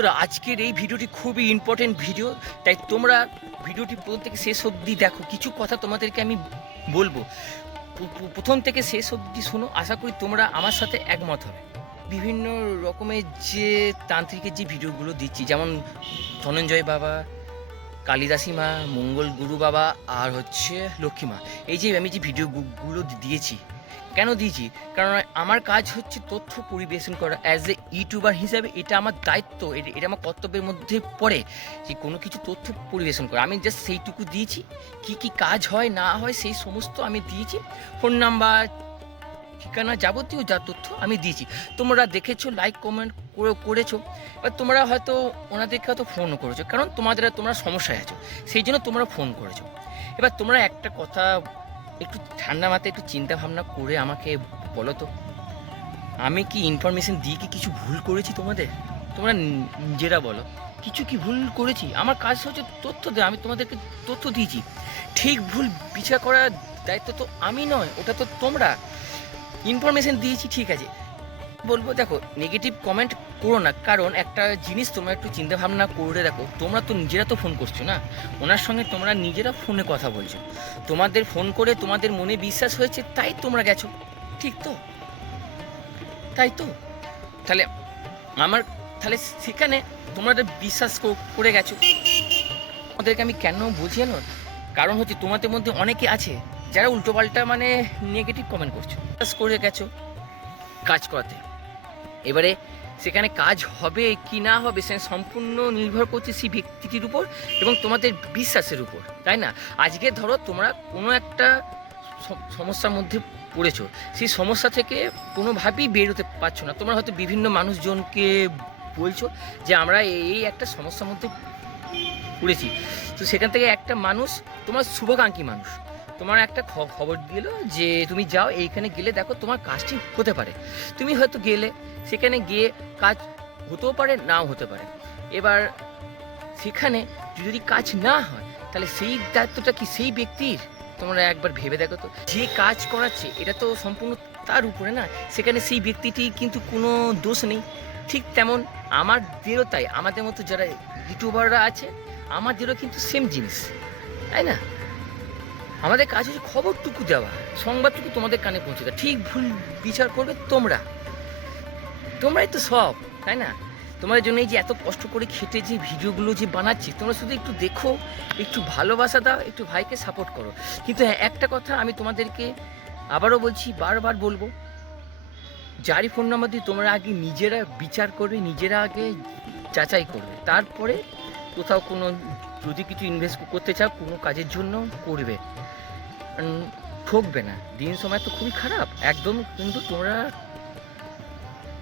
বন্ধুরা, আজকের এই ভিডিওটি খুবই ইম্পর্টেন্ট ভিডিও তাই তোমরা ভিডিওটি প্রথম থেকে শেষ অবধি দেখো। কিছু কথা তোমাদেরকে আমি বলব। প্র- প্র- প্রথম থেকে শেষ অবধি শোনো, আশা করি তোমরা আমার সাথে একমত হবে। বিভিন্ন রকমের যে তান্ত্রিকের যে ভিডিওগুলো দিচ্ছি, যেমন ধনঞ্জয় বাবা, কালিদাসী মা, মঙ্গল গুরু বাবা, আর হচ্ছে লক্ষ্মী মা। এই যে আমি যে ভিডিওগুলো দিয়েছি কেন দিয়েছি? কারণ আমার কাজ হচ্ছে তথ্য পরিবেশন করা অ্যাজ এ ইউটিউবার হিসাবে এটা আমার দায়িত্ব, এটা আমার কর্তব্যের মধ্যে পড়ে যে কোনো কিছু তথ্য পরিবেশন করা। আমি জাস্ট সেইটুকু দিয়েছি, কি কি কাজ হয়, না হয় সেই সমস্ত আমি দিয়েছি। ফোন নাম্বার, ঠিকানা যাবতীয় যা তথ্য আমি দিয়েছি। তোমরা দেখেছ লাইক কমেন্ট করে, করেছ। এবার তোমরা হয়তো ওনাদেরকে হয়তো ফোনও করেছ, কারণ তোমাদের তোমরা সমস্যায় আছো। সেই জন্য তোমরা ফোন করেছ। এবার তোমরা একটা কথা একটু ঠান্ডা মাথায় একটু চিন্তা ভাবনা করে আমাকে বলো তো। আমি কি ইনফরমেশন দিয়ে কি কিছু ভুল করেছি তোমাদের? তোমরা নিজেরা বলো। কিছু কি ভুল করেছি? আমার কাজ হচ্ছে তথ্য দেওয়া, আমি তোমাদেরকে তথ্য দিয়েছি। ঠিক ভুল বিচার করার দায়িত্ব তো আমি নয়, ওটা তো তোমরা। ইনফরমেশন দিয়েছি, ঠিক আছে। বলব, দেখো নেগেটিভ কমেন্ট করো না, কারণ একটা জিনিস তোমরা একটু চিন্তা ভাবনা করে দেখো, তোমরা তো নিজেরা তো ফোন করছ না? ওনার সঙ্গে তোমরা নিজেরা ফোনে কথা বলছো। তোমাদের ফোন করে তোমাদের মনে বিশ্বাস হয়েছে, তাই তোমরা গেছো। ঠিক তো? তাই তো? তাহলে আমার, তাহলে সেখানে তোমরা বিশ্বাস করে গেছো। ওদেরকে আমি কেন বুঝিয়ে জানো কারণ হচ্ছে তোমাদের মধ্যে অনেকে আছে, যারা উল্টোপাল্টা মানে নেগেটিভ কমেন্ট করছ। বিশ্বাস করে গেছো কাজ করাতে। এবারে সেখানে কাজ হবে কি না হবে সেখানে সম্পূর্ণ নির্ভর করছে সেই ব্যক্তিটির উপর এবং তোমাদের বিশ্বাসের উপর, তাই না? আজকে ধরো তোমরা কোনো একটা সমস্যার মধ্যে পড়েছো, সেই সমস্যা থেকে কোনোভাবেই বেরোতে পারছ না। তোমরা হয়তো বিভিন্ন মানুষজনকে বলছো যে আমরা এই একটা সমস্যার মধ্যে পড়েছি। তো সেখান থেকে একটা মানুষ তোমার শুভাকাঙ্ক্ষী মানুষ। তোমার একটা খবর দিল যে তুমি যাও, এইখানে গেলে দেখো তোমার কাজটি হতে পারে। তুমি হয়তো গেলে, সেখানে গিয়ে কাজ হতেও পারে, নাও হতে পারে। এবার সেখানে যদি কাজ না হয়, তাহলে সেই দায়িত্বটা কি সেই ব্যক্তির? তোমরা একবার ভেবে দেখো তো। যে কাজ করাচ্ছে, এটা তো সম্পূর্ণ তার উপরে না। সেখানে সেই ব্যক্তিটি কিন্তু কোনো দোষ নেই। ঠিক তেমন আমাদেরও তাই। আমাদের মতো যারা ইউটিউবাররা আছে, আমাদেরও কিন্তু সেম জিনিস। তাই না? আমাদের কাজ হচ্ছে খবরটুকু দেওয়া, সংবাদটুকু তোমাদের কানে পৌঁছে দেওয়া। ঠিক ভুল বিচার করবে তোমরা। তোমরাই তো সব, তাই না? তোমাদের জন্য এই যে এত কষ্ট করে খেটে যে ভিডিওগুলো যে বানাচ্ছি, তোমরা শুধু একটু দেখো, একটু ভালোবাসা দাও, একটু ভাইকে সাপোর্ট করো। কিন্তু হ্যাঁ একটা কথা আমি তোমাদেরকে আবারও বলছি, বারবার বলব। যারই ফোন নাম্বার দিয়ে তোমরা আগে নিজেরা বিচার করবে, নিজেরা আগে যাচাই করবে। তারপরে কোথাও কোনো যদি কিছু ইনভেস্ট করতে চাও, কোনো কাজের জন্য করবে। ঠকবে না। দিন সময় তো খুবই খারাপ। একদম কিন্তু তোমরা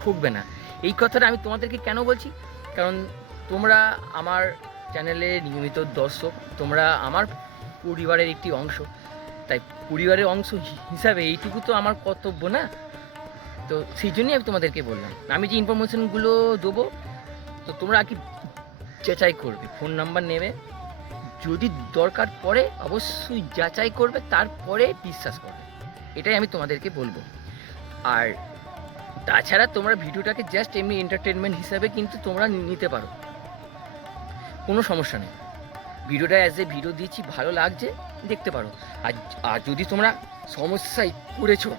ঠকবে না। এই কথাটা আমি তোমাদেরকে কেন বলছি? কারণ তোমরা আমার চ্যানেলে নিয়মিত দর্শক, তোমরা আমার পরিবারের একটি অংশ। তাই পরিবারের অংশ হিসাবে এইটুকু তো আমার কর্তব্য না? তো সেই জন্যই আমি তোমাদেরকে বললাম। আমি যে ইনফরমেশনগুলো দেবো, তো তোমরা আর কি যাচাই করবে? ফোন নাম্বার নেবে? যদি দরকার পড়ে অবশ্যই যাচাই করবে, তারপরে বিশ্বাস করবে। এটাই আমি তোমাদেরকে বলব। আর তাছাড়া তোমরা ভিডিওটাকে জাস্ট এমনি এন্টারটেনমেন্ট হিসাবে কিন্তু তোমরা নিতে পারো। কোনো সমস্যা নেই। ভিডিওটা অ্যাজ এ ভিডিও দিয়েছি, ভালো লাগছে, দেখতে পারো। আর আর যদি তোমরা সমস্যায় পড়েছো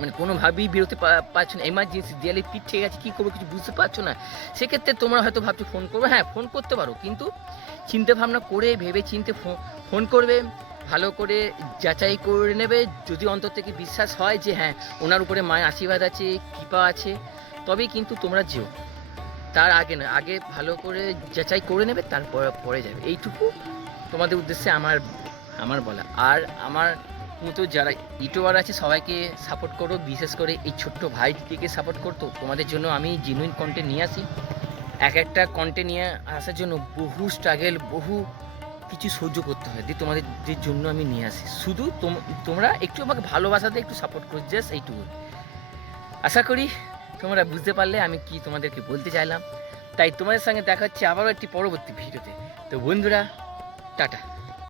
মানে কোনোভাবেই বেরোতে পারছ না এমার্জেন্সি দেয়ালে পিঠ ঠিক আছে কী করব কিছু বুঝতে পারছ না? সেক্ষেত্রে তোমরা হয়তো ভাবছ ফোন করবে হ্যাঁ ফোন করতে পারো, কিন্তু চিন্তা ভাবনা করে, ভেবে চিনতে ফোন করবে, ভালো করে যাচাই করে নেবে, যদি অন্তর থেকে বিশ্বাস হয় যে হ্যাঁ ওনার উপরে মায়ের আশীর্বাদ আছে, কৃপা আছে, তবেই কিন্তু তোমরা যেও। তার আগে না, আগে ভালো করে যাচাই করে নেবে, তারপর পরে যাবে। এইটুকু তোমাদের উদ্দেশ্যে আমার আমার বলা। আর আমার মতো যারা ইউটিউবার আছে, সবাইকে সাপোর্ট করো, বিশেষ করে এই ছোট্ট ভাইটিকে সাপোর্ট করতো তোমাদের জন্য আমি জেনুইন কন্টেন্ট নিয়ে আসি। এক একটা কন্টেন্ট নিয়ে আসার জন্য বহু স্ট্রাগেল বহু কিছু সহ্য করতে হয়। দিয়ে তোমাদের যে জন্য আমি নিয়ে আসি। শুধু তোম- তোমরা একটু আমাকে ভালোবাসাতে একটু সাপোর্ট করো জাস্ট এইটুকু। আশা করি তোমরা বুঝতে পারলে আমি কি তোমাদেরকে বলতে চাইলাম। তাই তোমাদের সঙ্গে দেখা হচ্ছে আবারও একটি পরবর্তী ভিডিওতে। তো বন্ধুরা, টাটা।